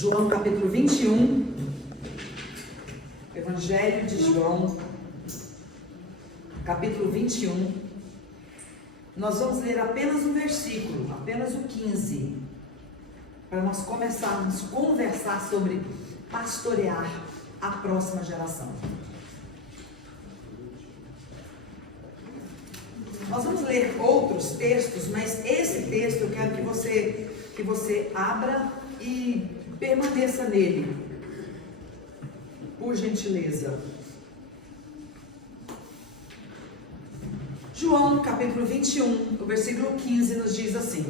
João capítulo 21, Evangelho de João, capítulo 21. Nós vamos ler apenas um versículo, apenas o 15, para nós começarmos a conversar sobre pastorear a próxima geração. Nós vamos ler outros textos, mas esse texto eu quero que você abra e permaneça nele, por gentileza. João capítulo 21, o versículo 15 nos diz assim: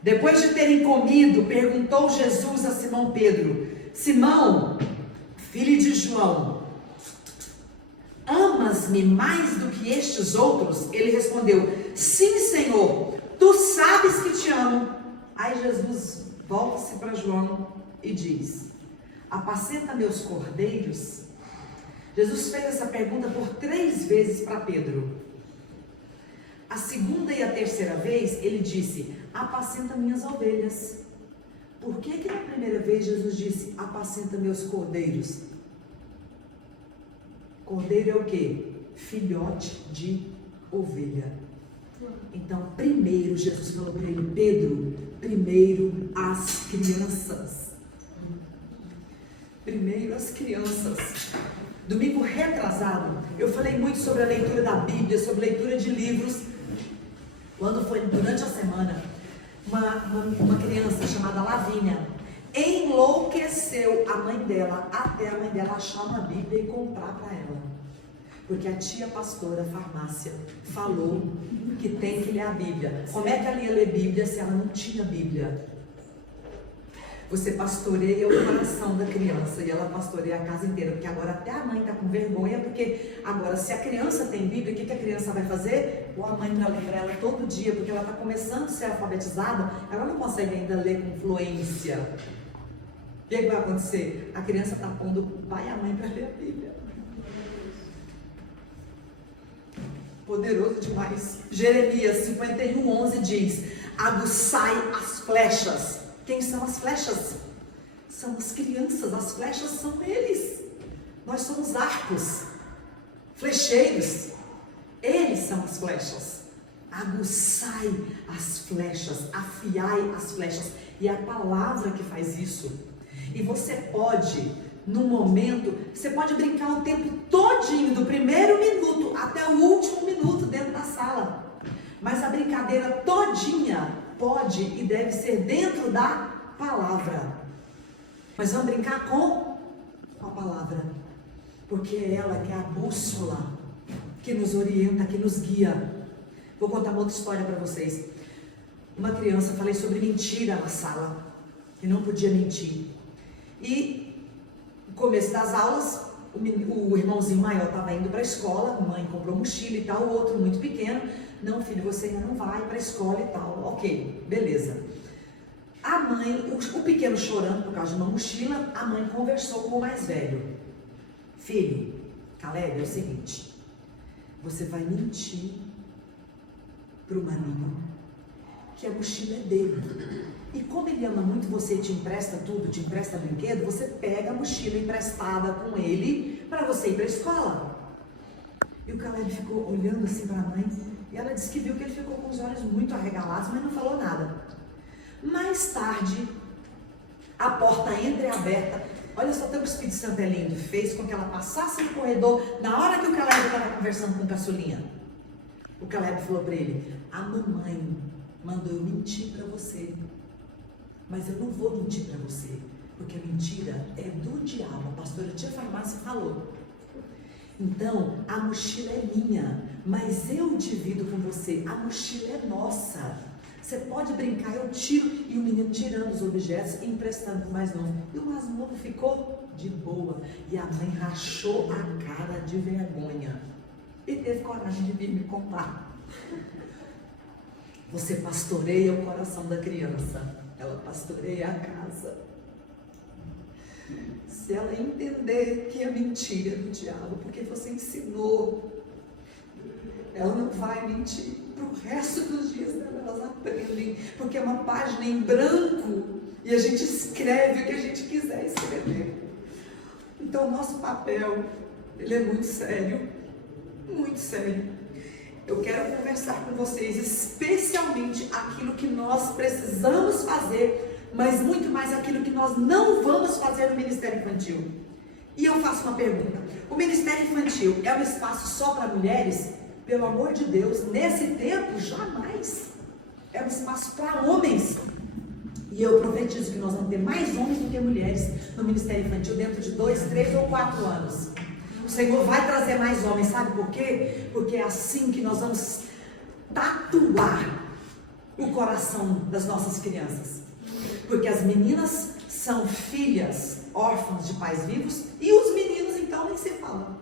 depois de terem comido, perguntou Jesus a Simão Pedro: Simão, filho de João, amas-me mais do que estes outros? Ele respondeu: sim, Senhor, tu sabes que te amo. Aí Jesus volta-se para João e diz: apacenta meus cordeiros. Jesus fez essa pergunta por 3 vezes para Pedro. A segunda e a terceira vez ele disse: apacenta minhas ovelhas. Por que na primeira vez Jesus disse: apacenta meus cordeiros? Cordeiro é o quê? Filhote de ovelha. Então, primeiro Jesus falou para ele: Pedro, primeiro as crianças. Primeiro as crianças. Domingo retrasado, eu falei muito sobre a leitura da Bíblia, sobre leitura de livros. Quando foi durante a semana, uma criança chamada Lavínia enlouqueceu a mãe dela, até a mãe dela achar uma Bíblia e comprar para ela. Porque a tia pastora farmácia falou que tem que ler a Bíblia. Como é que ela ia ler Bíblia se ela não tinha Bíblia? Você pastoreia o coração da criança e ela pastoreia a casa inteira, porque agora até a mãe está com vergonha, porque agora se a criança tem Bíblia, o que a criança vai fazer? Ou a mãe para ler para ela todo dia, porque ela está começando a ser alfabetizada, ela não consegue ainda ler com fluência. O que vai acontecer? A criança está pondo o pai e a mãe para ler a Bíblia. Poderoso demais. Jeremias 51:11 diz: aguçai as flechas. Quem são as flechas? São as crianças. As flechas são eles. Nós somos arcos, flecheiros. Eles são as flechas. Aguçai as flechas, afiai as flechas. E é a palavra que faz isso. E você pode, no momento, você pode brincar o tempo todinho, do primeiro minuto até o último minuto dentro da sala. Mas a brincadeira todinha pode e deve ser dentro da palavra. Mas vamos brincar com a palavra, porque é ela que é a bússola que nos orienta, que nos guia. Vou contar uma outra história para vocês. Uma criança, falei sobre mentira na sala, que não podia mentir. E no começo das aulas, o irmãozinho maior estava indo para a escola, a mãe comprou mochila e tal, o outro muito pequeno: não, filho, você ainda não vai para a escola e tal. Ok, beleza. A mãe, o pequeno chorando por causa de uma mochila, a mãe conversou com o mais velho: filho, Caleb, é o seguinte, você vai mentir para o maninho que a mochila é dele. E como ele ama muito você e te empresta tudo, te empresta brinquedo, você pega a mochila emprestada com ele para você ir para a escola. E o Caleb ficou olhando assim para a mãe, e ela disse que viu que ele ficou com os olhos muito arregalados, mas não falou nada. Mais tarde, a porta entreaberta, olha só, até o Espírito Santo é lindo, fez com que ela passasse no corredor, na hora que o Caleb estava conversando com o caçulinha. O Caleb falou para ele: a mamãe mandou eu mentir para você, mas eu não vou mentir para você, porque a mentira é do diabo. A pastora tia farmácia falou. Então, a mochila é minha, mas eu divido com você. A mochila é nossa. Você pode brincar, eu tiro. E o menino tirando os objetos e emprestando para o mais novo. E o mais novo ficou de boa. E a mãe rachou a cara de vergonha. E teve coragem de vir me contar. Você pastoreia o coração da criança, ela pastoreia a casa. Se ela entender que é mentira do diabo, porque você ensinou, ela não vai mentir. Para o resto dos dias dela, elas aprendem, porque é uma página em branco E a gente escreve o que a gente quiser escrever. Então o nosso papel, ele é muito sério. Muito sério. Eu quero conversar com vocês, especialmente aquilo que nós precisamos fazer, mas muito mais aquilo que nós não vamos fazer no Ministério Infantil. E eu faço uma pergunta: o Ministério Infantil é um espaço só para mulheres? Pelo amor de Deus, nesse tempo, jamais. É um espaço para homens. E eu profetizo que nós vamos ter mais homens do que mulheres no Ministério Infantil dentro de 2, 3 ou 4 anos. O Senhor vai trazer mais homens, sabe por quê? Porque é assim que nós vamos tatuar o coração das nossas crianças. Porque as meninas são filhas órfãs de pais vivos e os meninos então nem se falam.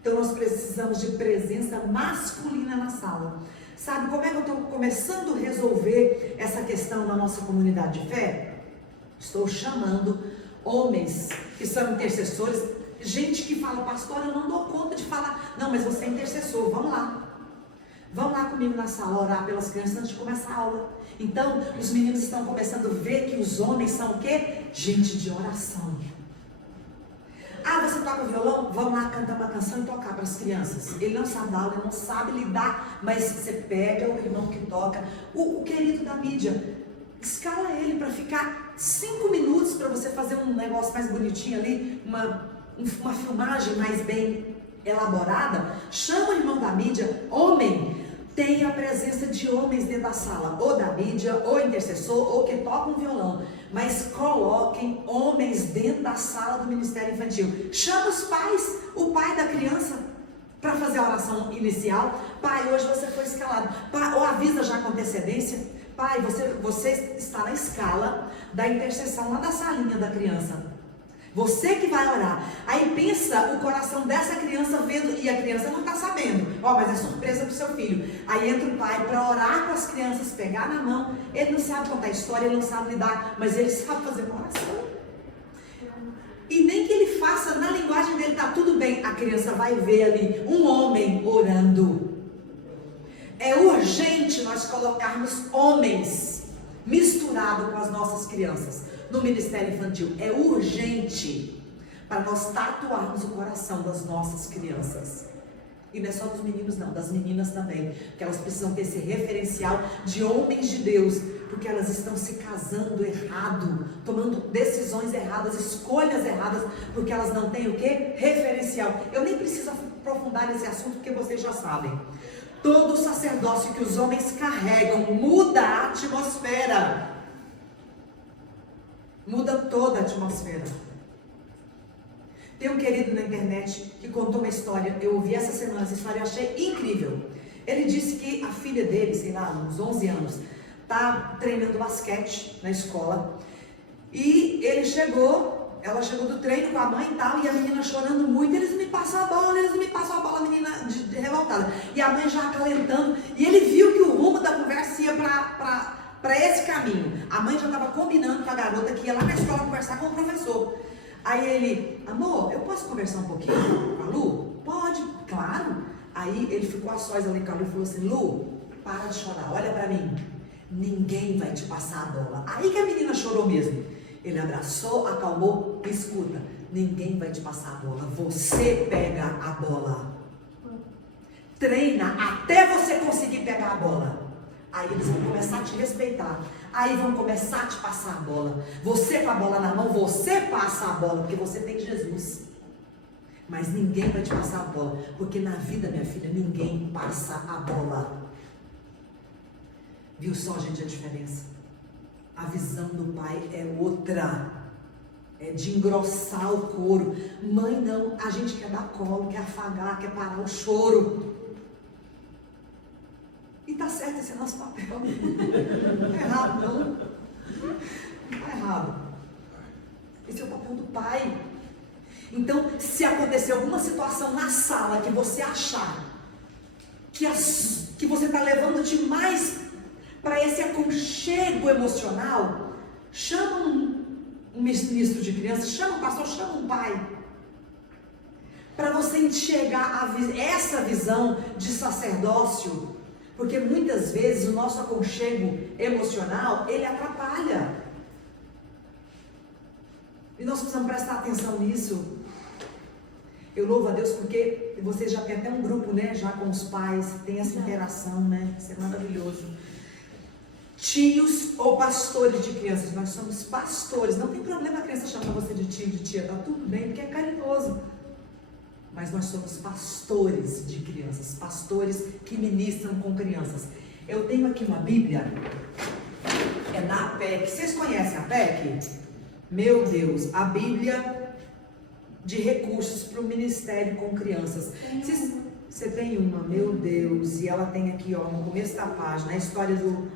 Então nós precisamos de presença masculina na sala. Sabe como é que eu estou começando a resolver essa questão na nossa comunidade de fé? Estou chamando homens que são intercessores, gente que fala: pastor, eu não dou conta de falar. Não, mas você é intercessor, vamos lá. Vamos lá comigo na sala orar pelas crianças antes de começar a aula. Então, os meninos estão começando a ver que os homens são o quê? Gente de oração. Ah, você toca violão? Vamos lá cantar uma canção e tocar para as crianças. Ele não sabe dar aula, ele não sabe lidar, mas você pega o irmão que toca, o querido da mídia, escala ele para ficar 5 minutos para você fazer um negócio mais bonitinho ali, uma filmagem mais bem elaborada. Chama o irmão da mídia, homem. Tem a presença de homens dentro da sala, ou da mídia, ou intercessor, ou que tocam violão, mas coloquem homens dentro da sala do Ministério Infantil. Chama os pais, o pai da criança, para fazer a oração inicial. Pai, hoje você foi escalado. Pai, ou avisa já com antecedência. Pai, você está na escala da intercessão lá da salinha da criança. Você que vai orar. Aí pensa o coração dessa criança vendo, e a criança não está sabendo. Mas é surpresa para o seu filho. Aí entra o pai para orar com as crianças, pegar na mão. Ele não sabe contar história, ele não sabe lidar, mas ele sabe fazer uma oração. E nem que ele faça na linguagem dele, tá tudo bem. A criança vai ver ali um homem orando. É urgente nós colocarmos homens misturados com as nossas crianças no Ministério Infantil. É urgente para nós tatuarmos o coração das nossas crianças. E não é só dos meninos não, das meninas também, porque elas precisam ter esse referencial de homens de Deus, porque elas estão se casando errado, tomando decisões erradas, escolhas erradas, porque elas não têm o quê? Referencial. Eu nem preciso aprofundar nesse assunto, porque vocês já sabem. Todo sacerdócio que os homens carregam muda a atmosfera. Muda toda a atmosfera. Tem um querido na internet que contou uma história. Eu ouvi essa semana essa história e achei incrível. Ele disse que a filha dele, sei lá, uns 11 anos, tá treinando basquete na escola. E ela chegou do treino com a mãe e tal, e a menina chorando muito. Eles me passam a bola, a menina de revoltada. E a mãe já acalentando. E ele viu que o rumo da conversa ia para esse caminho. A mãe já estava combinando com a garota que ia lá na escola conversar com o professor. Aí ele: amor, eu posso conversar um pouquinho com a Lu? Pode, claro. Aí ele ficou a sós ali com a Lu e falou assim: Lu, para de chorar, olha para mim. Ninguém vai te passar a bola. Aí que a menina chorou mesmo. Ele abraçou, acalmou, escuta, ninguém vai te passar a bola, você pega a bola. Treina até você conseguir pegar a bola. Aí eles vão começar a te respeitar. Aí vão começar a te passar a bola. Você com a bola na mão, você passa a bola, porque você tem Jesus. Mas ninguém vai te passar a bola, porque na vida, minha filha, ninguém passa a bola. Viu só, gente, a diferença? A visão do pai é outra. É de engrossar o couro. Mãe não, a gente quer dar colo, quer afagar, quer parar o choro. E tá certo, esse é nosso papel. Não é errado, não. Não é errado. Esse é o papel do pai. Então, se acontecer alguma situação na sala que você achar que você está levando demais para esse aconchego emocional, chama um ministro de crianças, chama um pastor, chama um pai. Para você enxergar essa visão de sacerdócio. Porque muitas vezes o nosso aconchego emocional, ele atrapalha. E nós precisamos prestar atenção nisso. Eu louvo a Deus porque vocês já têm até um grupo, né? Já com os pais, tem essa interação, né? Isso é maravilhoso. Tios ou pastores de crianças. Nós somos pastores. Não tem problema a criança chamar você de tio, de tia. Tá tudo bem, porque é carinhoso. Mas nós somos pastores de crianças. Pastores que ministram com crianças. Eu tenho aqui uma Bíblia. É da APEC. Vocês conhecem a APEC? Meu Deus. A Bíblia de recursos para o ministério com crianças. Você tem uma? Meu Deus. E ela tem aqui, ó, no começo da página, a história do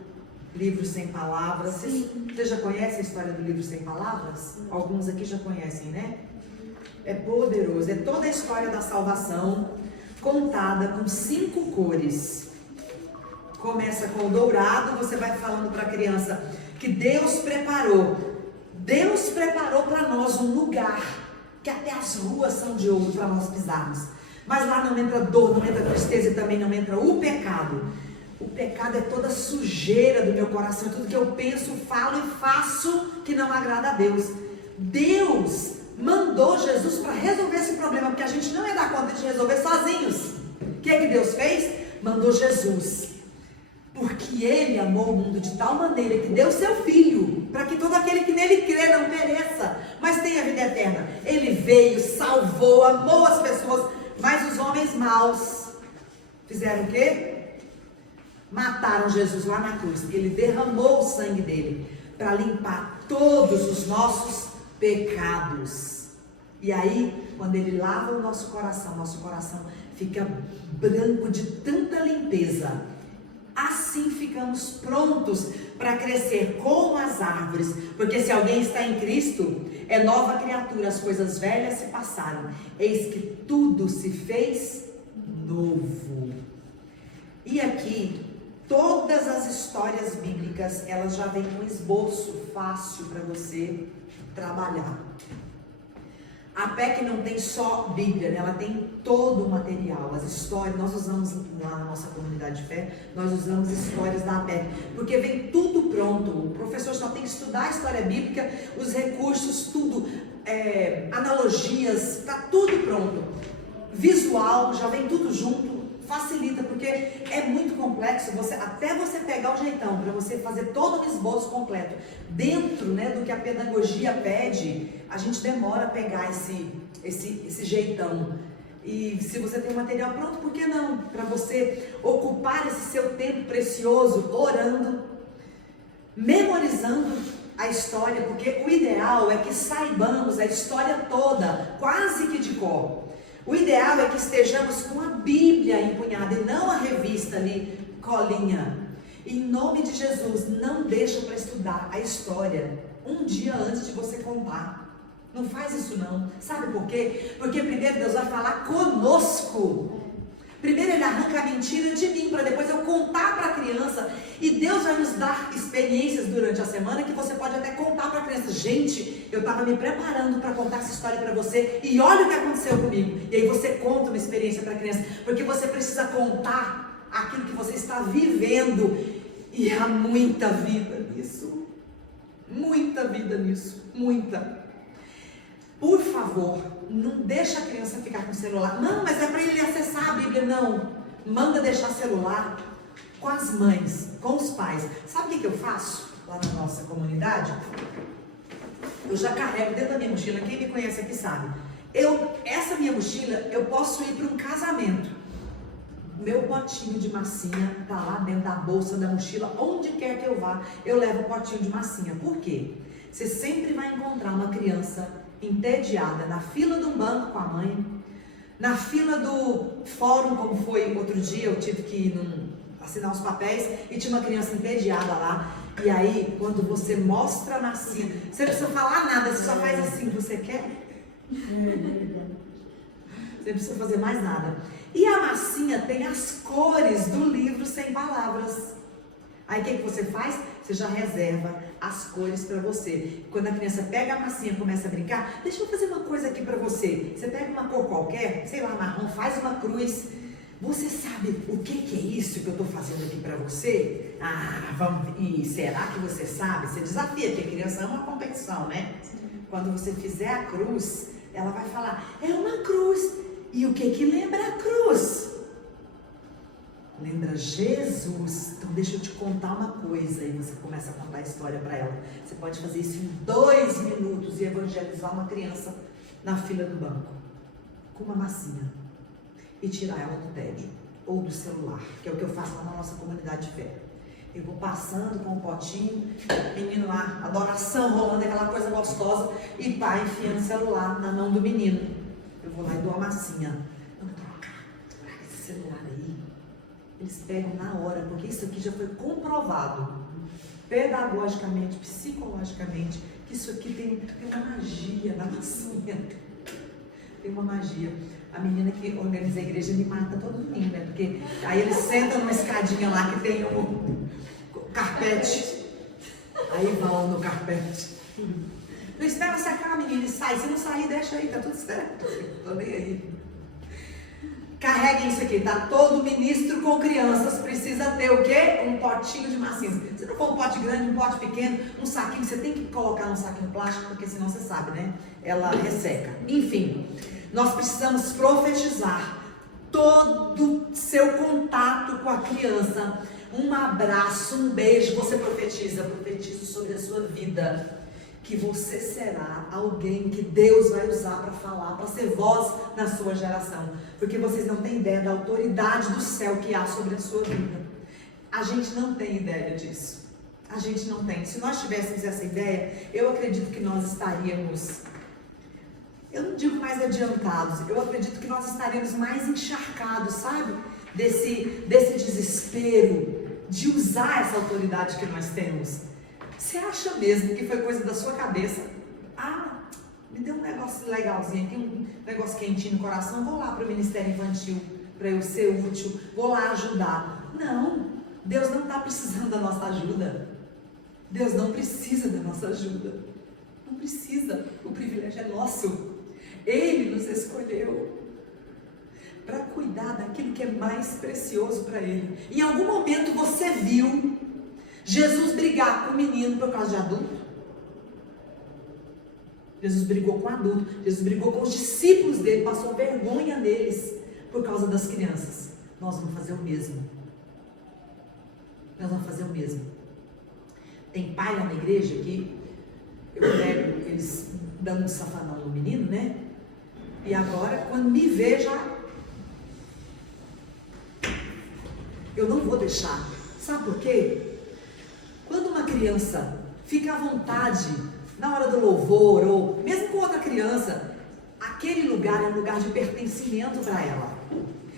livro Sem Palavras. Você já conhece a história do livro Sem Palavras? Alguns aqui já conhecem, né? É poderoso. É toda a história da salvação contada com 5 cores. Começa com o dourado, você vai falando para a criança que Deus preparou. Deus preparou para nós um lugar que até as ruas são de ouro para nós pisarmos. Mas lá não entra dor, não entra tristeza e também não entra o pecado. O pecado é toda a sujeira do meu coração, tudo que eu penso, falo e faço que não agrada a Deus. Deus mandou Jesus para resolver esse problema, porque a gente não ia dar conta de resolver sozinhos. O que é que Deus fez? Mandou Jesus. Porque Ele amou o mundo de tal maneira que deu seu Filho, para que todo aquele que nele crê não pereça, mas tenha vida eterna. Ele veio, salvou, amou as pessoas, mas os homens maus fizeram o quê? Mataram Jesus lá na cruz. Ele derramou o sangue dele para limpar todos os nossos pecados. E aí, quando Ele lava o nosso coração fica branco de tanta limpeza. Assim ficamos prontos para crescer como as árvores, porque se alguém está em Cristo, é nova criatura, as coisas velhas se passaram, eis que tudo se fez novo. E aqui, todas as histórias bíblicas, elas já vêm com um esboço fácil para você trabalhar. A PEC não tem só Bíblia, né? Ela tem todo o material, as histórias. Nós usamos lá na nossa comunidade de fé, nós usamos histórias da PEC, porque vem tudo pronto. O professor só tem que estudar a história bíblica, os recursos, tudo, analogias, está tudo pronto. Visual, já vem tudo junto, facilita, porque é muito complexo, até você pegar o jeitão, para você fazer todo o esboço completo, dentro, né, do que a pedagogia pede, a gente demora a pegar esse jeitão. E se você tem o material pronto, por que não? Para você ocupar esse seu tempo precioso, orando, memorizando a história, porque o ideal é que saibamos a história toda, quase que de cor. O ideal é que estejamos com a Bíblia empunhada e não a revista ali, colinha. Em nome de Jesus, não deixa para estudar a história um dia antes de você contar. Não faz isso não. Sabe por quê? Porque primeiro Deus vai falar conosco. Primeiro Ele arranca a mentira de mim, para depois eu contar para a criança. E Deus vai nos dar experiências durante a semana que você pode até contar para a criança. Gente, eu estava me preparando para contar essa história para você e olha o que aconteceu comigo. E aí você conta uma experiência para a criança, porque você precisa contar aquilo que você está vivendo. E há muita vida nisso. Muita vida nisso. Muita. Por favor, não deixa a criança ficar com o celular. Não, mas é para ele acessar a Bíblia. Não, manda deixar celular com as mães, com os pais. Sabe o que eu faço lá na nossa comunidade? Eu já carrego dentro da minha mochila, quem me conhece aqui sabe. Essa minha mochila, eu posso ir para um casamento. Meu potinho de massinha está lá dentro da bolsa da mochila, onde quer que eu vá, eu levo o potinho de massinha. Por quê? Você sempre vai encontrar uma criança entediada na fila de um banco com a mãe, na fila do fórum, como foi outro dia, eu tive que ir assinar os papéis e tinha uma criança entediada lá. E aí, quando você mostra a massinha, você não precisa falar nada, você só faz assim, você quer? Você não precisa fazer mais nada. E a massinha tem as cores do livro Sem Palavras. Aí o que você faz? Você já reserva as cores para você. Quando a criança pega a massinha e começa a brincar, deixa eu fazer uma coisa aqui para você. Você pega uma cor qualquer, sei lá, marrom, faz uma cruz. Você sabe o que é isso que eu estou fazendo aqui para você? Ah, vamos. E será que você sabe? Você desafia, porque a criança ama a competição, né? Quando você fizer a cruz, ela vai falar, é uma cruz. E o que lembra a cruz? Lembra Jesus. Então deixa eu te contar uma coisa. E você começa a contar a história para ela. Você pode fazer isso em 2 minutos e evangelizar uma criança na fila do banco com uma massinha e tirar ela do tédio ou do celular, que é o que eu faço lá na nossa comunidade de fé. Eu vou passando com o potinho, menino lá, adoração rolando, aquela coisa gostosa, e pai enfiando o celular na mão do menino. Eu vou lá e dou a massinha. Não, troca esse celular aí. Eles pegam na hora, porque isso aqui já foi comprovado, pedagogicamente, psicologicamente, que isso aqui tem uma magia na massinha. Tem uma magia. A menina que organiza a igreja me mata todo domingo, né? Porque aí eles sentam numa escadinha lá que tem um carpete. Aí vão no carpete. Não espera secar, menina, e sai. Se não sair, deixa aí, tá tudo certo. Tô nem aí. Carreguem isso aqui, tá? Todo ministro com crianças precisa ter o quê? Um potinho de massinhas. Se não for um pote grande, um pote pequeno, um saquinho, você tem que colocar num saquinho plástico, porque senão você sabe, né? Ela resseca. Enfim, nós precisamos profetizar todo seu contato com a criança. Um abraço, um beijo, você profetiza sobre a sua vida. Que você será alguém que Deus vai usar para falar, para ser voz na sua geração. Porque vocês não têm ideia da autoridade do céu que há sobre a sua vida. A gente não tem ideia disso. A gente não tem. Se nós tivéssemos essa ideia, eu acredito que nós estaríamos, eu não digo mais adiantados, eu acredito que nós estaríamos mais encharcados, sabe? Desse desespero de usar essa autoridade que nós temos. Você acha mesmo que foi coisa da sua cabeça? Ah, me deu um negócio legalzinho aqui, um negócio quentinho no coração, vou lá para o Ministério Infantil, para eu ser útil, vou lá ajudar. Não, Deus não está precisando da nossa ajuda. Deus não precisa da nossa ajuda. Não precisa, o privilégio é nosso. Ele nos escolheu para cuidar daquilo que é mais precioso para Ele. Em algum momento você viu Jesus brigar com o menino por causa de adulto? Jesus brigou com o adulto, Jesus brigou com os discípulos dele, passou vergonha neles por causa das crianças. Nós vamos fazer o mesmo. Nós vamos fazer o mesmo. Tem pai lá na igreja que eu pego eles dando um safanão no menino, né? E agora, quando me vê, já eu não vou deixar. Sabe por quê? Quando uma criança fica à vontade na hora do louvor, ou mesmo com outra criança, aquele lugar é um lugar de pertencimento para ela.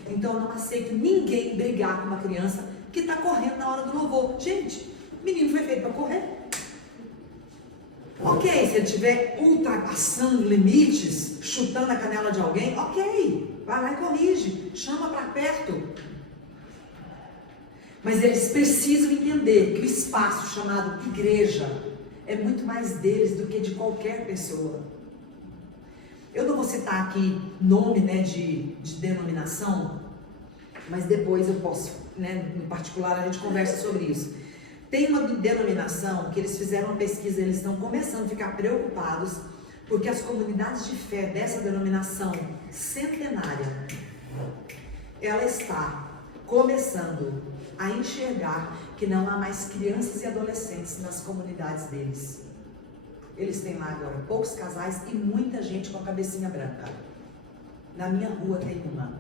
Então eu não aceito ninguém brigar com uma criança que está correndo na hora do louvor. Gente, o menino foi feito para correr. Ok, se ele estiver ultrapassando limites, chutando a canela de alguém, ok, vai lá e corrige, chama para perto. Mas eles precisam entender que o espaço chamado igreja é muito mais deles do que de qualquer pessoa. Eu não vou citar aqui nome, né, de denominação, mas depois eu posso, né, no particular a gente conversa sobre isso. Tem uma denominação que eles fizeram uma pesquisa, eles estão começando a ficar preocupados porque as comunidades de fé dessa denominação centenária, ela está começando a enxergar que não há mais crianças e adolescentes nas comunidades deles. Eles têm lá agora poucos casais e muita gente com a cabecinha branca. Na minha rua tem uma.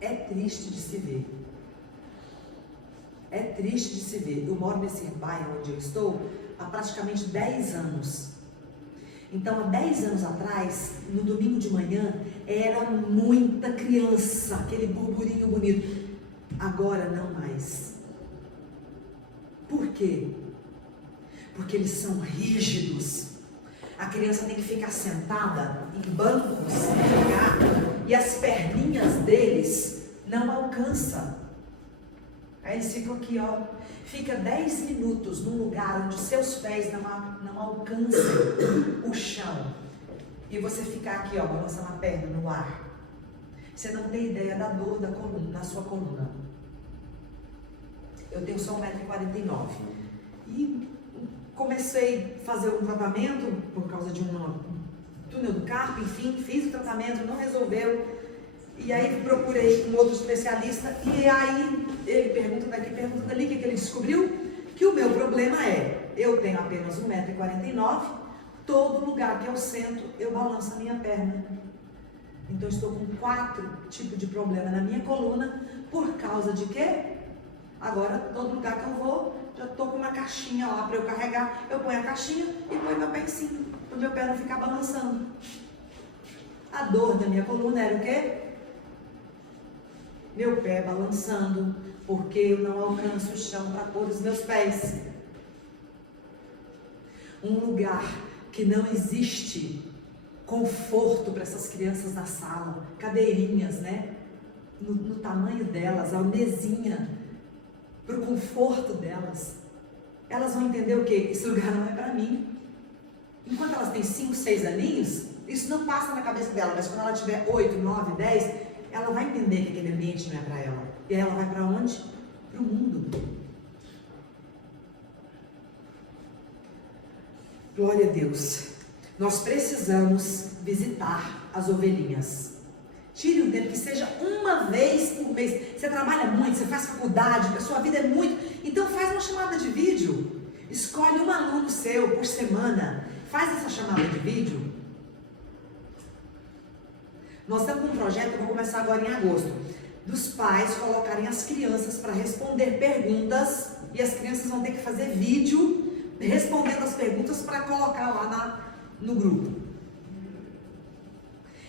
É triste de se ver. É triste de se ver. Eu moro nesse bairro onde eu estou há praticamente 10 anos. Então, há 10 anos atrás, no domingo de manhã, era muita criança, aquele burburinho bonito. Agora não mais. Por quê? Porque eles são rígidos. A criança tem que ficar sentada em bancos, e as perninhas deles não alcançam. Aí eles ficam aqui, ó. Fica 10 minutos num lugar onde seus pés não alcançam o chão. E você ficar aqui, ó, balançando a perna no ar. Você não tem ideia da dor da coluna, na sua coluna. Eu tenho só 1,49 m. E comecei a fazer um tratamento por causa de um carpo, enfim, fiz o tratamento, não resolveu. E aí procurei um outro especialista, e aí ele pergunta daqui, pergunta dali, o que ele descobriu? Que o meu problema é, eu tenho apenas 1,49 m, todo lugar que eu sento, eu balanço a minha perna. Então estou com 4 tipos de problema na minha coluna, por causa de quê? Agora, todo lugar que eu vou, já estou com uma caixinha lá para eu carregar, eu ponho a caixinha e ponho meu pé em cima, para o meu pé não ficar balançando. A dor da minha coluna era o quê? Meu pé balançando, porque eu não alcanço o chão para pôr os meus pés. Um lugar que não existe conforto para essas crianças na sala, cadeirinhas, né? No tamanho delas, a mesinha, para o conforto delas. Elas vão entender o quê? Esse lugar não é para mim. Enquanto elas têm 5, 6 aninhos, isso não passa na cabeça dela, mas quando ela tiver 8, 9, 10, ela vai entender que aquele ambiente não é para ela. E aí ela vai para onde? Para o mundo. Glória a Deus. Nós precisamos visitar as ovelhinhas. Tire um tempo, que seja uma vez por mês. Você trabalha muito, você faz faculdade, a sua vida é muito. Então faz uma chamada de vídeo. Escolhe um aluno seu por semana. Faz essa chamada de vídeo. Nós estamos com um projeto que eu vou começar agora em agosto, dos pais colocarem as crianças para responder perguntas, e as crianças vão ter que fazer vídeo respondendo as perguntas para colocar lá no grupo.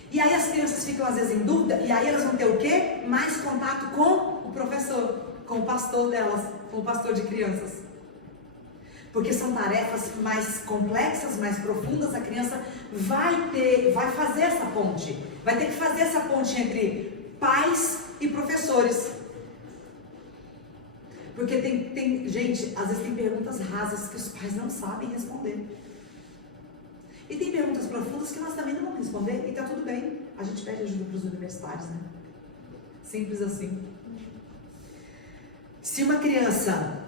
E aí as crianças ficam às vezes em dúvida, e aí elas vão ter o quê? Mais contato com o professor, com o pastor delas, com o pastor de crianças. Porque são tarefas mais complexas, mais profundas, a criança vai fazer essa ponte. Vai ter que fazer essa ponte entre pais e professores. Porque tem gente, às vezes tem perguntas rasas que os pais não sabem responder. E tem perguntas profundas que nós também não vamos responder, e está tudo bem. A gente pede ajuda para os universitários, né? Simples assim. Se uma criança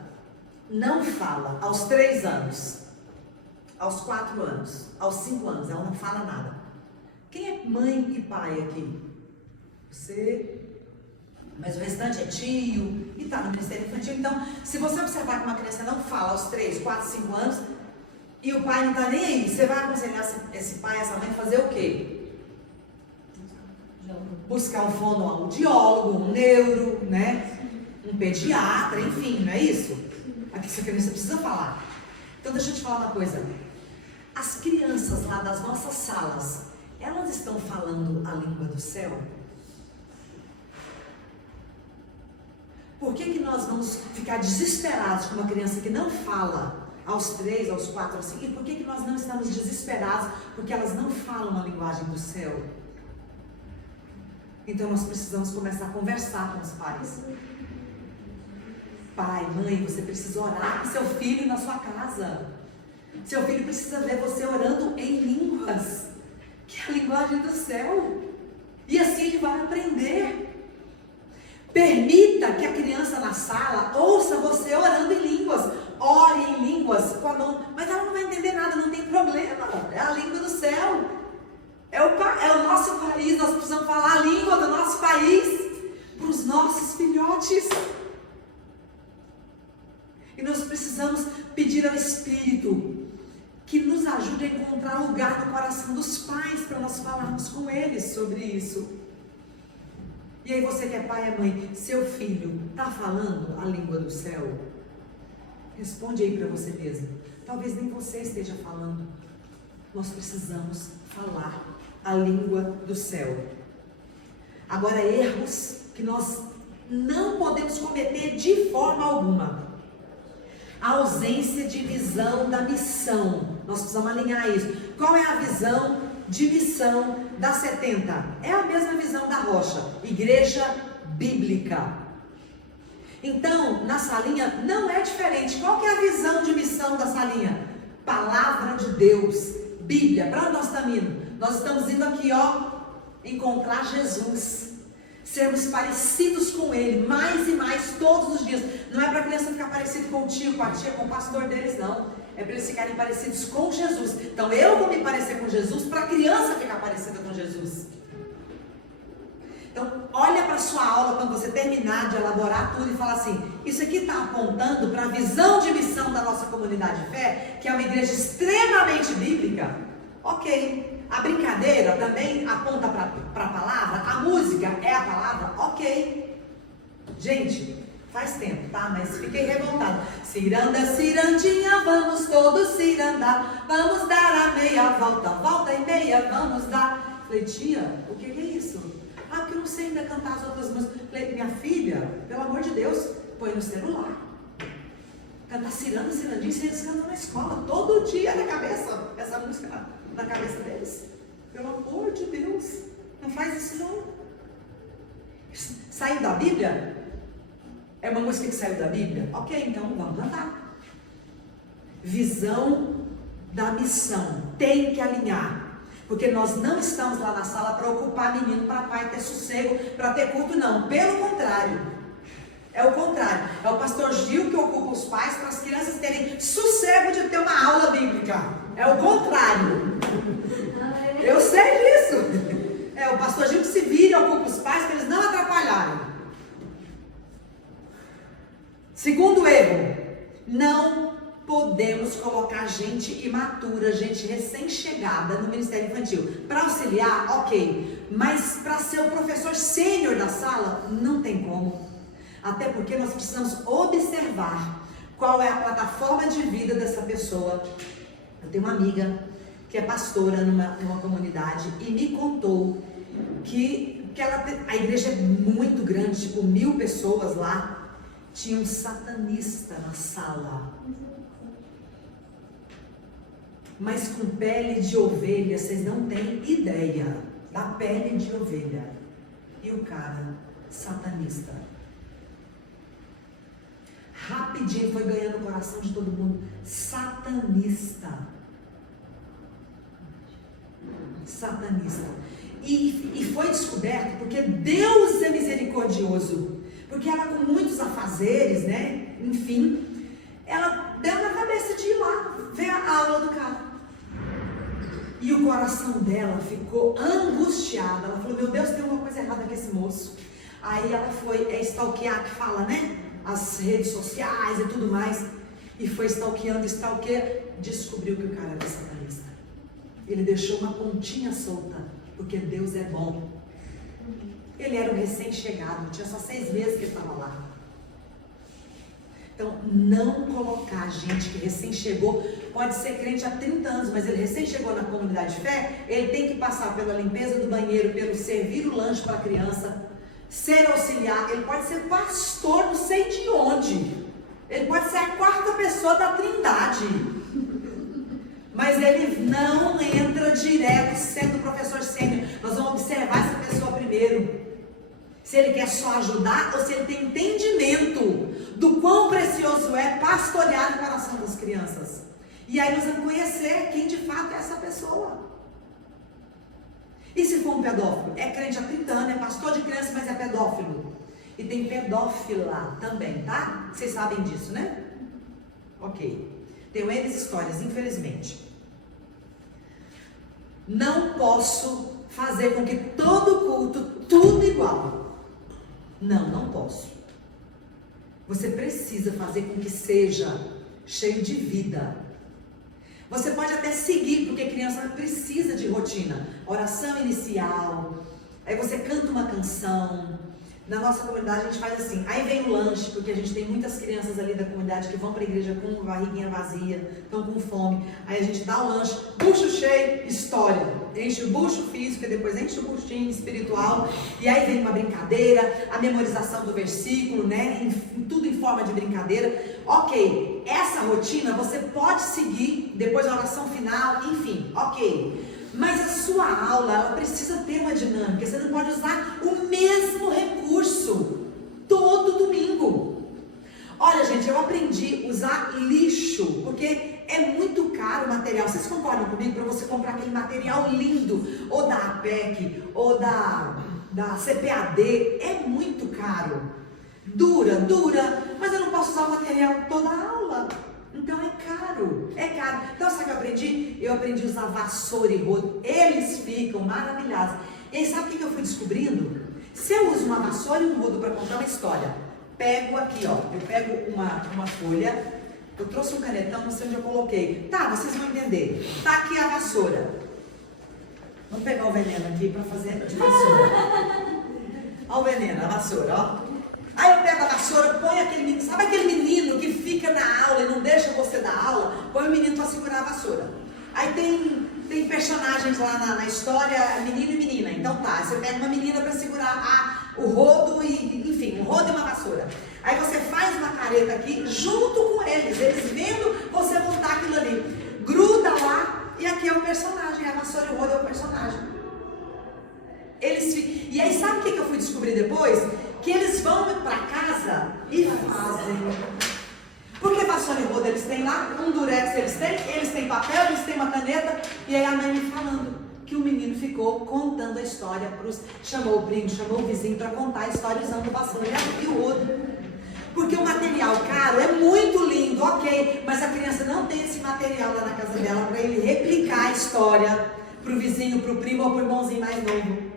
não fala aos 3 anos, aos 4 anos, aos 5 anos, ela não fala nada. Quem é mãe e pai aqui? Você, mas o restante é tio, e tá no ministério infantil. Então, se você observar que uma criança não fala aos 3, 4, 5 anos, e o pai não tá nem aí, você vai aconselhar esse pai, essa mãe, fazer o quê? Buscar um fonoaudiólogo, um neuro, né? Um pediatra, enfim, não é isso? Aqui essa criança precisa falar. Então deixa eu te falar uma coisa. As crianças lá das nossas salas, elas estão falando a língua do céu? Por que nós vamos ficar desesperados com uma criança que não fala aos 3, aos 4, aos 5? E por que nós não estamos desesperados porque elas não falam a linguagem do céu? Então nós precisamos começar a conversar com os pais. Pai, mãe, você precisa orar com seu filho na sua casa. Seu filho precisa ver você orando em línguas, que é a linguagem do céu. E assim ele vai aprender. Permita que a criança na sala ouça você orando em línguas. Ore em línguas com a mão. Mas ela não vai entender nada, não tem problema. É a língua do céu. É o nosso país. Nós precisamos falar a língua do nosso país para os nossos filhotes. E nós precisamos pedir ao Espírito que nos ajude a encontrar lugar no coração dos pais para nós falarmos com eles sobre isso. E aí você que é pai e mãe, seu filho está falando a língua do céu? Responde aí para você mesmo. Talvez nem você esteja falando. Nós precisamos falar a língua do céu. Agora, erros que nós não podemos cometer de forma alguma. A ausência de visão da missão. Nós precisamos alinhar isso. Qual é a visão de missão da 70? É a mesma visão da Rocha. Igreja bíblica. Então, na salinha não é diferente. Qual que é a visão de missão da salinha? Palavra de Deus. Bíblia. Para onde nós estamos indo? Nós estamos indo aqui, encontrar Jesus. Sermos parecidos com Ele, mais e mais, todos os dias. Não é para a criança ficar parecido com o tio, com a tia, com o pastor deles, não. é para eles ficarem parecidos com Jesus. Então eu vou me parecer com Jesus para a criança ficar parecida com Jesus. Então olha para a sua aula quando você terminar de elaborar tudo e fala assim, isso aqui está apontando para a visão de missão da nossa comunidade de fé, que é uma igreja extremamente bíblica. Ok. A brincadeira também aponta para a palavra, a música é a palavra, ok. Gente, faz tempo, tá? Mas fiquei revoltada. Ciranda, cirandinha, vamos todos cirandar, vamos dar a meia volta, volta e meia, vamos dar. Falei, tia, o que é isso? Ah, porque eu não sei ainda cantar as outras músicas. Falei, minha filha, pelo amor de Deus, põe no celular. Cantar ciranda, cirandinha, eles cantam na escola, todo dia na cabeça, essa música na cabeça deles. Pelo amor de Deus, não faz isso não. Saiu da Bíblia? É uma música que saiu da Bíblia? Ok, então vamos cantar. Visão da missão tem que alinhar. Porque nós não estamos lá na sala para ocupar menino, para pai ter sossego, para ter culto, não. Pelo contrário. É o contrário. É o pastor Gil que ocupa os pais para as crianças terem sossego de ter uma aula bíblica. É o contrário. Eu sei disso. É o pastor Gil que se vira e ocupa os pais para eles não atrapalharem. Segundo erro, não podemos colocar gente imatura, gente recém-chegada no ministério infantil. Para auxiliar, ok, mas para ser o professor sênior da sala, não tem como. Até porque nós precisamos observar qual é a plataforma de vida dessa pessoa. Eu tenho uma amiga que é pastora numa comunidade e me contou que a igreja é muito grande, tipo 1000 pessoas lá, tinha um satanista na sala. Mas com pele de ovelha, vocês não têm ideia da pele de ovelha. E o cara, satanista. Rapidinho foi ganhando o coração de todo mundo. Satanista. Satanista. E foi descoberto porque Deus é misericordioso. Porque ela, com muitos afazeres, né? Enfim, ela deu na cabeça de ir lá ver a aula do cara. E o coração dela ficou angustiado. Ela falou, meu Deus, tem uma coisa errada com esse moço. Aí ela foi stalkear, que fala, né? As redes sociais e tudo mais. E foi stalkeando, descobriu que o cara era satanista. Ele deixou uma pontinha solta, porque Deus é bom. Ele era um recém-chegado, tinha só 6 meses que ele estava lá. Então, não colocar gente que recém chegou, pode ser crente há 30 anos, mas ele recém chegou na comunidade de fé, ele tem que passar pela limpeza do banheiro, pelo servir o lanche para a criança, ser auxiliar, ele pode ser pastor, não sei de onde, ele pode ser a 4ª pessoa da Trindade, mas ele não entra direto sendo professor sênior. Nós vamos observar essa pessoa primeiro. Se ele quer só ajudar ou se ele tem entendimento do quão precioso é pastorear o coração das crianças. E aí nós vamos conhecer quem de fato é essa pessoa. E se for um pedófilo? É crente há 30 anos, é pastor de criança, mas é pedófilo. E tem pedófila também, tá? Vocês sabem disso, né? Ok. Tenho N histórias, infelizmente. Não posso fazer com que todo culto, tudo igual. Não posso. Você precisa fazer com que seja cheio de vida. Você pode até seguir, porque criança precisa de rotina. Oração inicial, aí você canta uma canção. Na nossa comunidade a gente faz assim, aí vem o lanche, porque a gente tem muitas crianças ali da comunidade que vão para a igreja com barriguinha vazia, estão com fome. Aí a gente dá o lanche, bucho cheio, história. Enche o bucho físico e depois enche o buchinho espiritual. E aí vem uma brincadeira, a memorização do versículo, né? Tudo em forma de brincadeira. Ok, essa rotina você pode seguir, depois a oração final, enfim, ok. Mas a sua aula, ela precisa ter uma dinâmica. Você não pode usar o mesmo recurso todo domingo. Olha, gente, eu aprendi a usar lixo, porque é muito caro o material. Vocês concordam comigo? Para você comprar aquele material lindo, ou da APEC, ou da CPAD, é muito caro. Dura, mas eu não posso usar o material toda a aula. Então é caro, é caro. Então sabe o que eu aprendi? Eu aprendi a usar vassoura e rodo. Eles ficam maravilhosos. E aí sabe o que eu fui descobrindo? Se eu uso uma vassoura e um rodo para contar uma história, pego aqui, ó, eu pego uma folha, eu trouxe um canetão, não sei onde eu coloquei. Tá, vocês vão entender. Tá aqui a vassoura. Vamos pegar o veneno aqui para fazer de vassoura. Olha o veneno, a vassoura, ó. Aí eu pego a vassoura, põe aquele menino, sabe aquele menino que fica na aula e não deixa você dar aula? Põe o menino para segurar a vassoura. Aí tem personagens lá na história, menino e menina. Então tá, você pega uma menina para segurar o rodo e, enfim, um rodo e uma vassoura. Aí você faz uma careta aqui junto com eles vendo você montar aquilo ali. Gruda lá e aqui é o personagem, a vassoura e o rodo é o personagem. E aí sabe o que eu fui descobrir depois? Que eles vão para casa e fazem. Porque vassoura e rodo eles têm lá, um durex eles têm papel, eles têm uma caneta. E aí a mãe me falando que o menino ficou contando a história, chamou o primo, chamou o vizinho para contar a história usando vassoura e o rodo. Porque o material caro é muito lindo, ok, mas a criança não tem esse material lá na casa dela para ele replicar a história para o vizinho, para o primo ou para o irmãozinho mais novo.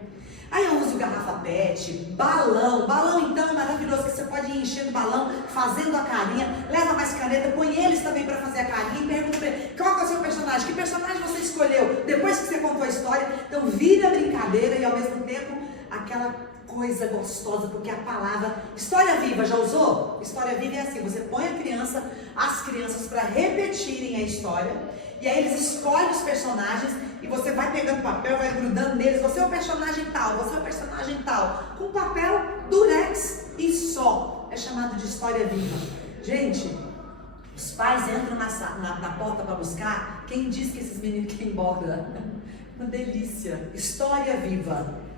Aí eu uso garrafa PET, balão então é maravilhoso, que você pode ir enchendo o balão, fazendo a carinha, leva mais caneta, põe eles também para fazer a carinha e pergunta para ele, qual é o seu personagem? Que personagem você escolheu depois que você contou a história? Então vira brincadeira e ao mesmo tempo aquela coisa gostosa, porque a palavra história viva, já usou? História viva é assim, você põe as crianças para repetirem a história, e aí eles escolhem os personagens, e você vai pegando papel, vai grudando neles, você é o personagem tal, você é o personagem tal, com papel durex e só, é chamado de história viva. Gente, os pais entram na porta para buscar, quem diz que esses meninos querem ir embora? Uma delícia, história viva.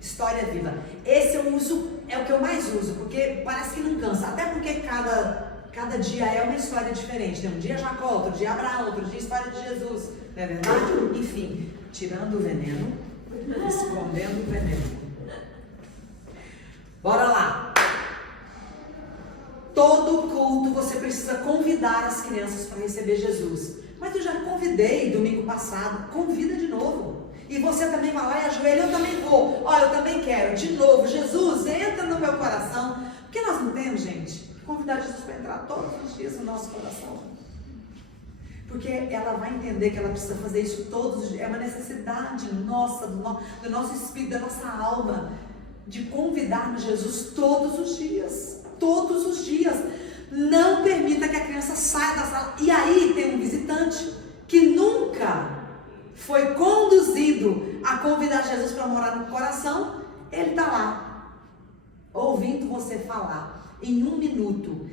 História viva. Esse eu uso, é o que eu mais uso, porque parece que não cansa. Até porque cada dia é uma história diferente. Um dia Jacó, outro dia Abraão, outro dia história de Jesus. Não é verdade? Enfim, tirando o veneno, escondendo o veneno. Bora lá. Todo culto você precisa convidar as crianças para receber Jesus. Mas eu já convidei domingo passado, convida de novo. E você também vai lá e ajoelha, eu também vou. Ó, eu também quero. De novo, Jesus, entra no meu coração. Porque nós não temos, gente, convidar Jesus para entrar todos os dias no nosso coração. Porque ela vai entender que ela precisa fazer isso todos os dias. É uma necessidade nossa, do nosso espírito, da nossa alma, de convidarmos Jesus todos os dias. Todos os dias. Não permita que a criança saia da sala. E aí tem um visitante que nunca foi conduzido a convidar Jesus para morar no coração. Ele está lá, ouvindo você falar, em 1 minuto.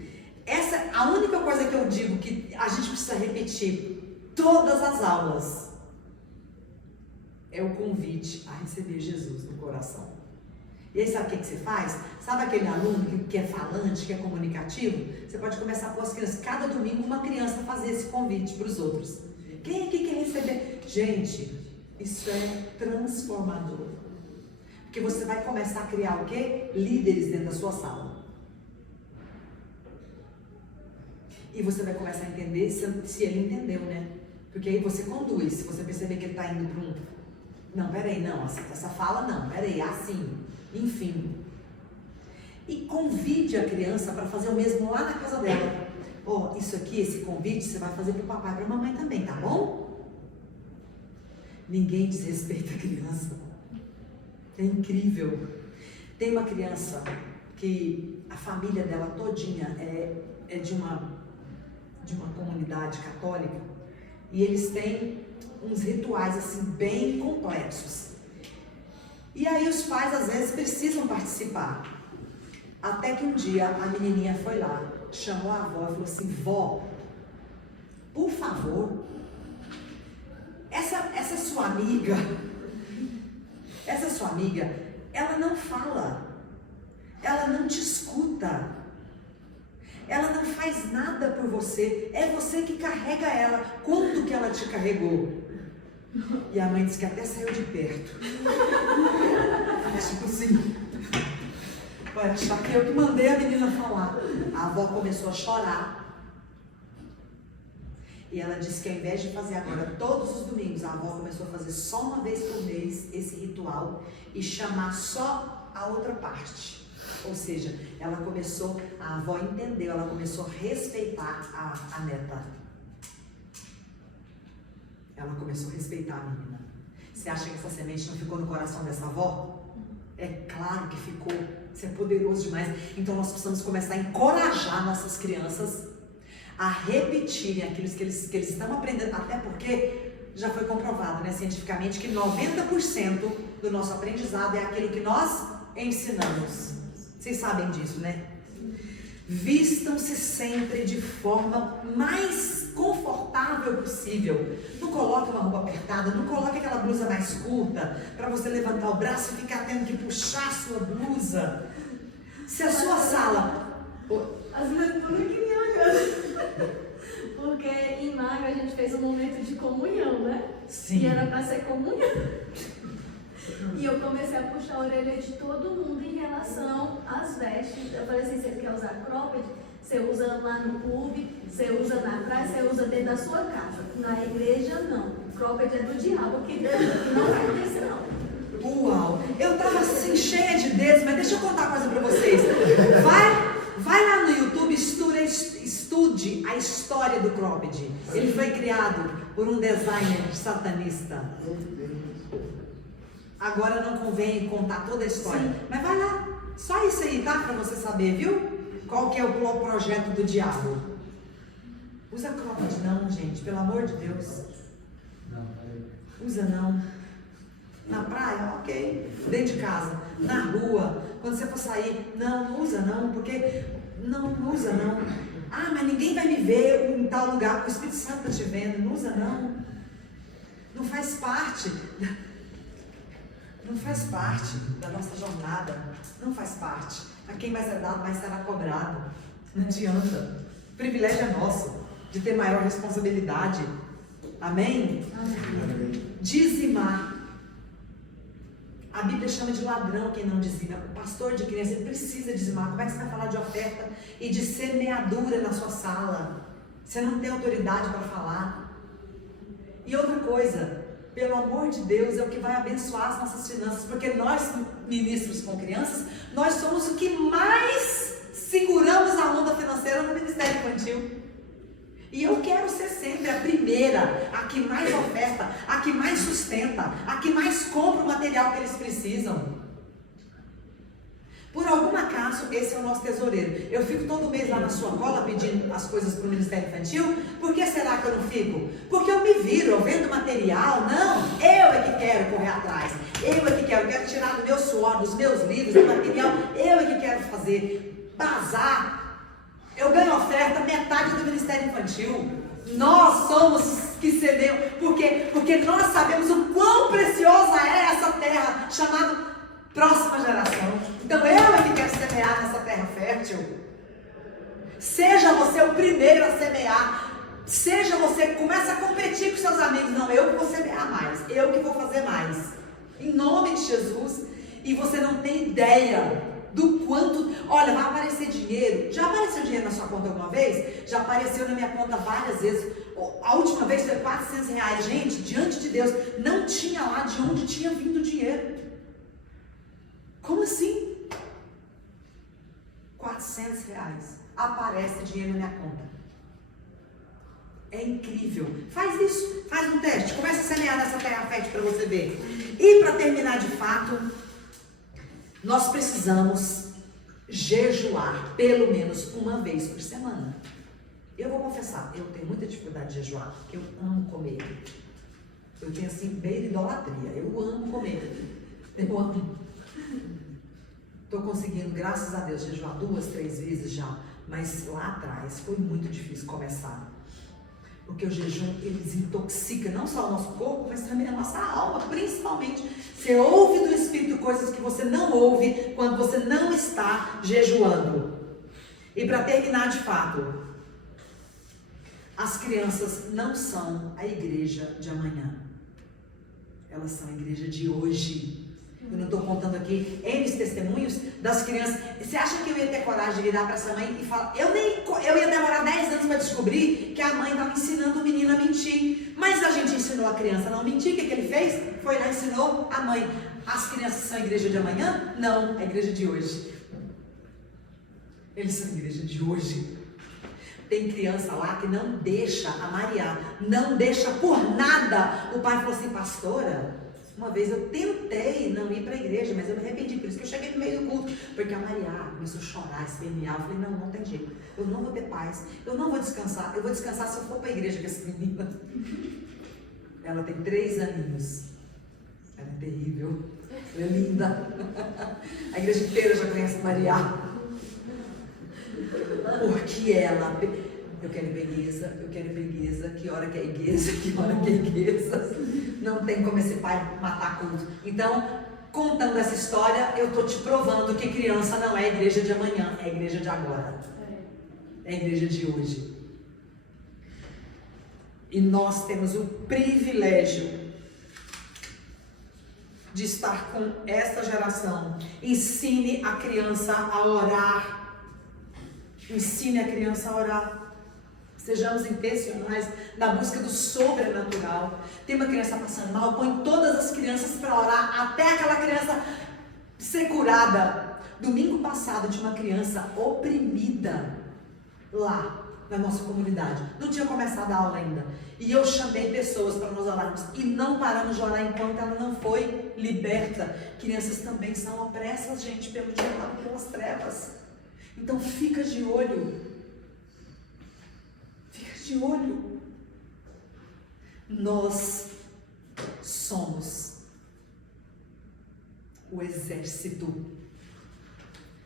Essa é a única coisa que eu digo que a gente precisa repetir todas as aulas. É o convite a receber Jesus no coração. E aí sabe o que você faz? Sabe aquele aluno que é falante, que é comunicativo? Você pode começar a pôr as crianças, cada domingo uma criança fazer esse convite para os outros. Quem aqui quer receber? Gente, isso é transformador. Porque você vai começar a criar o quê? Líderes dentro da sua sala. E você vai começar a entender se ele entendeu, né? Porque aí você conduz, se você perceber que ele está indo para um... Não, peraí, não, essa fala não, peraí, assim, enfim. E convide a criança para fazer o mesmo lá na casa dela. Ó, isso aqui, esse convite, você vai fazer para o papai e para a mamãe também, tá bom? Ninguém desrespeita a criança. É incrível. Tem uma criança que a família dela todinha é de uma comunidade católica, e eles têm uns rituais assim bem complexos. E aí os pais às vezes precisam participar. Até que um dia a menininha foi lá, chamou a avó e falou assim: vó, por favor, essa sua amiga, ela não fala, ela não te escuta, ela não faz nada por você, é você que carrega ela. Quanto que ela te carregou? E a mãe disse que até saiu de perto. Tipo assim, vai achar que eu que mandei a menina falar. A avó começou a chorar. E ela disse que ao invés de fazer agora todos os domingos, a avó começou a fazer só uma vez por mês esse ritual e chamar só a outra parte. Ou seja, ela começou, a avó entendeu, ela começou a respeitar a neta. Ela começou a respeitar a menina. Você acha que essa semente não ficou no coração dessa avó? É claro que ficou. Isso é poderoso demais. Então nós precisamos começar a encorajar nossas crianças a repetirem aquilo que eles estão aprendendo. Até porque já foi comprovado, né, cientificamente, que 90% do nosso aprendizado é aquilo que nós ensinamos. Vocês sabem disso, né? Vistam-se sempre de forma mais confortável possível. Não coloque uma roupa apertada, não coloque aquela blusa mais curta para você levantar o braço e ficar tendo que puxar a sua blusa. Se a sua sala... As mães tudo que me olhando. Porque em maio a gente fez um momento de comunhão, né? Sim. E era para ser comunhão. E eu comecei a puxar a orelha de todo mundo em relação às vestes. Eu falei assim, você quer usar cropped? Você usa lá no clube, você usa na praia, você usa dentro da sua casa. Na igreja, não. Cropped é do diabo, que não vai ter não. Uau! Eu tava assim, cheia de dedos, mas deixa eu contar uma coisa pra vocês. Vai lá no YouTube, estude a história do cropped. Ele foi criado por um designer satanista. Agora não convém contar toda a história. Sim. Mas vai lá, só isso aí, tá? Pra você saber, viu? Qual que é o projeto do diabo. Usa cropped não, gente, pelo amor de Deus. Não. Usa não. Na praia, ok. Dentro de casa, na rua, quando você for sair, não usa não, porque não usa não. Ah, mas ninguém vai me ver em tal lugar, porque o Espírito Santo está te vendo. Não usa não. Não faz parte. Não faz parte da nossa jornada. Não faz parte. A quem mais é dado, mais será cobrado. Não adianta. O privilégio é nosso de ter maior responsabilidade. Amém? Amém. Dizimar. A Bíblia chama de ladrão quem não dizima. O pastor de criança, ele precisa dizimar. Como é que você vai falar de oferta e de semeadura na sua sala? Você não tem autoridade para falar. E outra coisa, pelo amor de Deus, é o que vai abençoar as nossas finanças. Porque nós, ministros com crianças, nós somos o que mais seguramos a onda financeira no Ministério Infantil. E eu quero ser sempre a primeira, a que mais oferta, a que mais sustenta, a que mais compra o material que eles precisam. Por algum acaso, esse é o nosso tesoureiro. Eu fico todo mês lá na sua cola pedindo as coisas para o Ministério Infantil. Por que será que eu não fico? Porque eu me viro, eu vendo material. Não, eu é que quero correr atrás. Eu é que quero tirar do meu suor, dos meus livros, do material. Eu é que quero fazer bazar. Eu ganho oferta metade do Ministério Infantil. Nós somos que cedemos. Por quê? Porque nós sabemos o quão preciosa é essa terra chamada próxima geração. Então eu é que quero semear nessa terra fértil. Seja você o primeiro a semear. Seja você, começa a competir com seus amigos. Não, eu que vou semear mais. Eu que vou fazer mais. Em nome de Jesus. E você não tem ideia do quanto, olha, vai aparecer dinheiro. Já apareceu dinheiro na sua conta alguma vez? Já apareceu na minha conta várias vezes. A última vez foi R$400. Gente, diante de Deus, não tinha lá de onde tinha vindo o dinheiro. Como assim? R$400. Aparece dinheiro na minha conta. É incrível. Faz isso, faz um teste. Começa a semear nessa terra fértil para você ver. E para terminar de fato, nós precisamos jejuar pelo menos uma vez por semana. Eu vou confessar, eu tenho muita dificuldade de jejuar, porque eu amo comer. Eu tenho assim, beira idolatria. Eu amo comer. Eu amo. Estou conseguindo, graças a Deus, jejuar 2, 3 vezes já. Mas lá atrás foi muito difícil começar. Porque o jejum, ele desintoxica não só o nosso corpo, mas também a nossa alma, principalmente. Você ouve do Espírito coisas que você não ouve quando você não está jejuando. E para terminar de fato, as crianças não são a igreja de amanhã. Elas são a igreja de hoje. Eu não estou contando aqui N testemunhos das crianças. Você acha que eu ia ter coragem de virar para essa mãe e falar? Eu ia demorar 10 anos para descobrir que a mãe estava ensinando o menino a mentir. Mas a gente ensinou a criança a não mentir. O que ele fez? Foi lá e ensinou a mãe. As crianças são a igreja de amanhã? Não, é a igreja de hoje. Eles são a igreja de hoje. Tem criança lá que não deixa a Maria, não deixa por nada. O pai falou assim, pastora, uma vez eu tentei não ir para a igreja, mas eu me arrependi, por isso que eu cheguei no meio do culto, porque a Maria começou a chorar, espernear. Eu falei, não tem jeito, eu não vou ter paz, eu não vou descansar, eu vou descansar se eu for para a igreja com essa menina. Ela tem 3 aninhos, ela é terrível, ela é linda, a igreja inteira já conhece a Maria. Porque ela, eu quero preguiça, que hora que é igreja, que hora que é igreja, não tem como esse pai matar culto. Então, contando essa história, eu estou te provando que criança não é a igreja de amanhã, é a igreja de agora, é a igreja de hoje. E nós temos o privilégio de estar com essa geração. Ensine a criança a orar. Ensine a criança a orar. Sejamos intencionais na busca do sobrenatural. Tem uma criança passando mal, põe todas as crianças para orar até aquela criança ser curada. Domingo passado tinha uma criança oprimida lá na nossa comunidade. Não tinha começado a aula ainda. E eu chamei pessoas para nós orarmos. E não paramos de orar enquanto ela não foi liberta. Crianças também são opressas, gente, pelo diabo, pelas trevas. Então fica de olho. Fica de olho. Nós somos o exército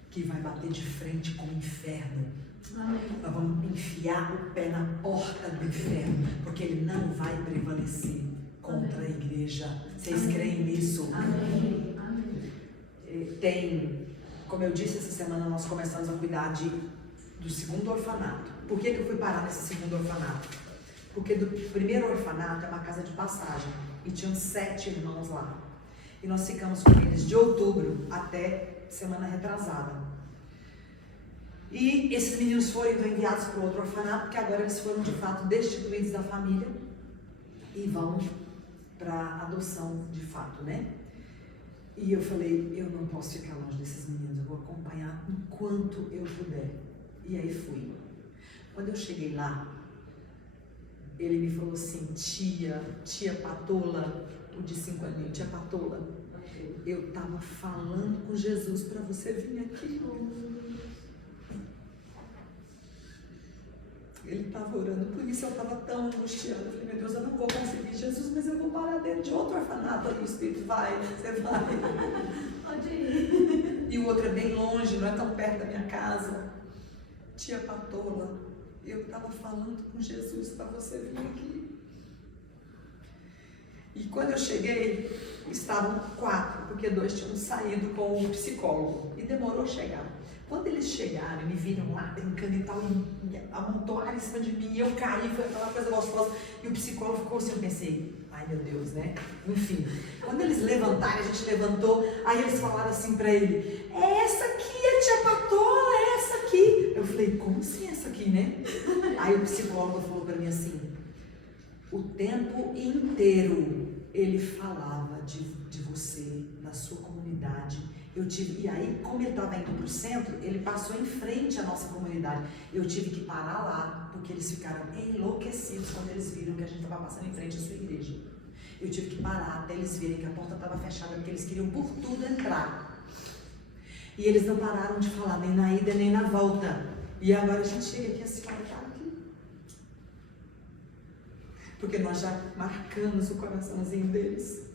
que vai bater de frente com o inferno. Amém. Nós vamos enfiar o pé na porta do inferno, porque ele não vai prevalecer contra a igreja. Vocês creem nisso? Amém. Amém. Tem, como eu disse, essa semana nós começamos a cuidar do segundo orfanato. Por que eu fui parar nesse segundo orfanato? Porque do primeiro orfanato é uma casa de passagem e tinham 7 irmãos lá. E nós ficamos com eles de outubro até semana retrasada. E esses meninos foram então enviados para o outro orfanato, porque agora eles foram de fato destituídos da família e vão para adoção de fato, né? E eu falei, eu não posso ficar longe desses meninos, eu vou acompanhar enquanto eu puder. E aí fui. Quando eu cheguei lá, ele me falou assim, tia Patola, o de 5 aninhos, tia Patola, eu estava falando com Jesus para você vir aqui. Ele estava orando, por isso eu estava tão angustiada. Eu falei, meu Deus, eu não vou conseguir, Jesus, mas eu vou parar dentro de outro orfanato. Aí o Espírito, vai, você vai. Pode ir. E o outro é bem longe, não é tão perto da minha casa. Tia Patola, eu estava falando com Jesus para você vir aqui. E quando eu cheguei, estavam 4, porque 2 tinham saído com o psicólogo. E demorou a chegar. Quando eles chegaram e me viram lá brincando e tal, e amontoaram em cima de mim, e eu caí, foi aquela coisa gostosa. E o psicólogo ficou assim, eu pensei, ai meu Deus, né? Enfim, quando eles levantaram, a gente levantou, aí eles falaram assim pra ele, é essa aqui, a tia Patola, é essa aqui. Eu falei, como assim essa aqui, né? Aí o psicólogo falou pra mim assim, o tempo inteiro ele falava de você, da sua comunidade. E aí, como ele estava indo para o centro, ele passou em frente à nossa comunidade. Eu tive que parar lá, porque eles ficaram enlouquecidos quando eles viram que a gente estava passando em frente à sua igreja. Eu tive que parar até eles verem que a porta estava fechada, porque eles queriam por tudo entrar. E eles não pararam de falar, nem na ida, nem na volta. E agora a gente chega aqui, a senhora está aqui. Porque nós já marcamos o coraçãozinho deles.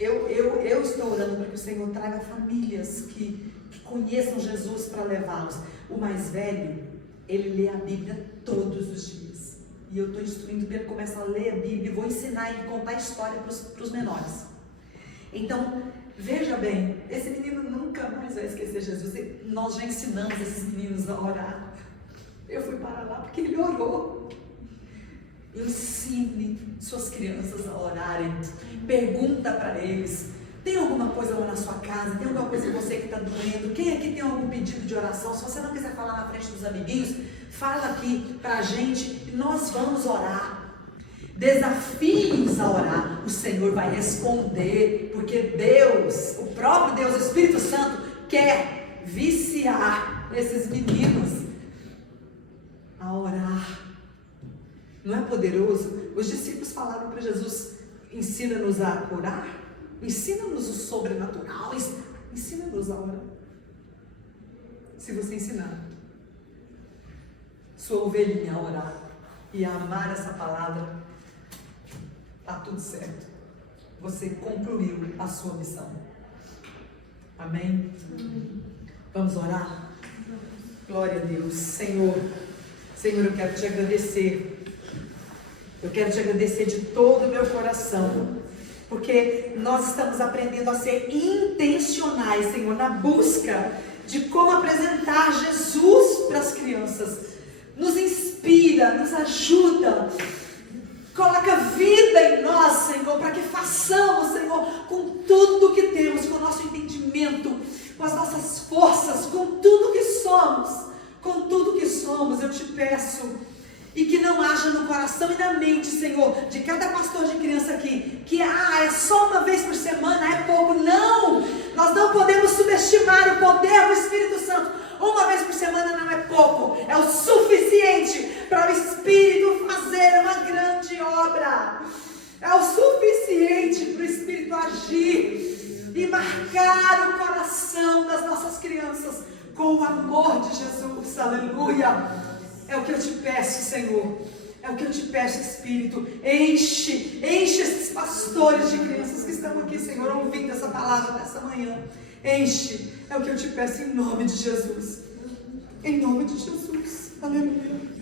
Eu estou orando para que o Senhor traga famílias que conheçam Jesus para levá-los. O mais velho, ele lê a Bíblia todos os dias. E eu estou instruindo para ele começar a ler a Bíblia. Vou ensinar ele a contar a história para os menores. Então, veja bem, esse menino nunca mais vai esquecer Jesus. E nós já ensinamos esses meninos a orar. Eu fui para lá porque ele orou. Ensine suas crianças a orarem. Pergunta para eles. Tem alguma coisa lá na sua casa? Tem alguma coisa em você que está doendo? Quem aqui tem algum pedido de oração? Se você não quiser falar na frente dos amiguinhos, fala aqui pra gente e nós vamos orar. Desafie-os a orar. O Senhor vai responder, porque Deus, o próprio Deus, o Espírito Santo, quer viciar esses meninos a orar. Não é poderoso? Os discípulos falaram para Jesus: ensina-nos a curar, ensina-nos o sobrenatural, ensina-nos a orar. Se você ensinar sua ovelhinha a orar e a amar essa palavra, está tudo certo. Você concluiu a sua missão. Amém? Vamos orar? Glória a Deus. Senhor, eu quero te agradecer. Eu quero te agradecer de todo o meu coração, porque nós estamos aprendendo a ser intencionais, Senhor, na busca de como apresentar Jesus para as crianças. Nos inspira, nos ajuda, coloca vida em nós, Senhor, para que façamos, Senhor, com tudo que temos, com o nosso entendimento, com as nossas forças, com tudo que somos, eu te peço. E que não haja no coração e na mente, Senhor, de cada pastor de criança aqui, que é só uma vez por semana, é pouco. Não! Nós não podemos subestimar o poder do Espírito Santo. Uma vez por semana não é pouco, é o suficiente para o Espírito fazer uma grande obra. É o suficiente para o Espírito agir e marcar o coração das nossas crianças com o amor de Jesus. Aleluia! É o que eu te peço, Senhor. É o que eu te peço, Espírito. Enche esses pastores de crianças que estão aqui, Senhor, ouvindo essa palavra nessa manhã. Enche. É o que eu te peço em nome de Jesus. Em nome de Jesus. Aleluia.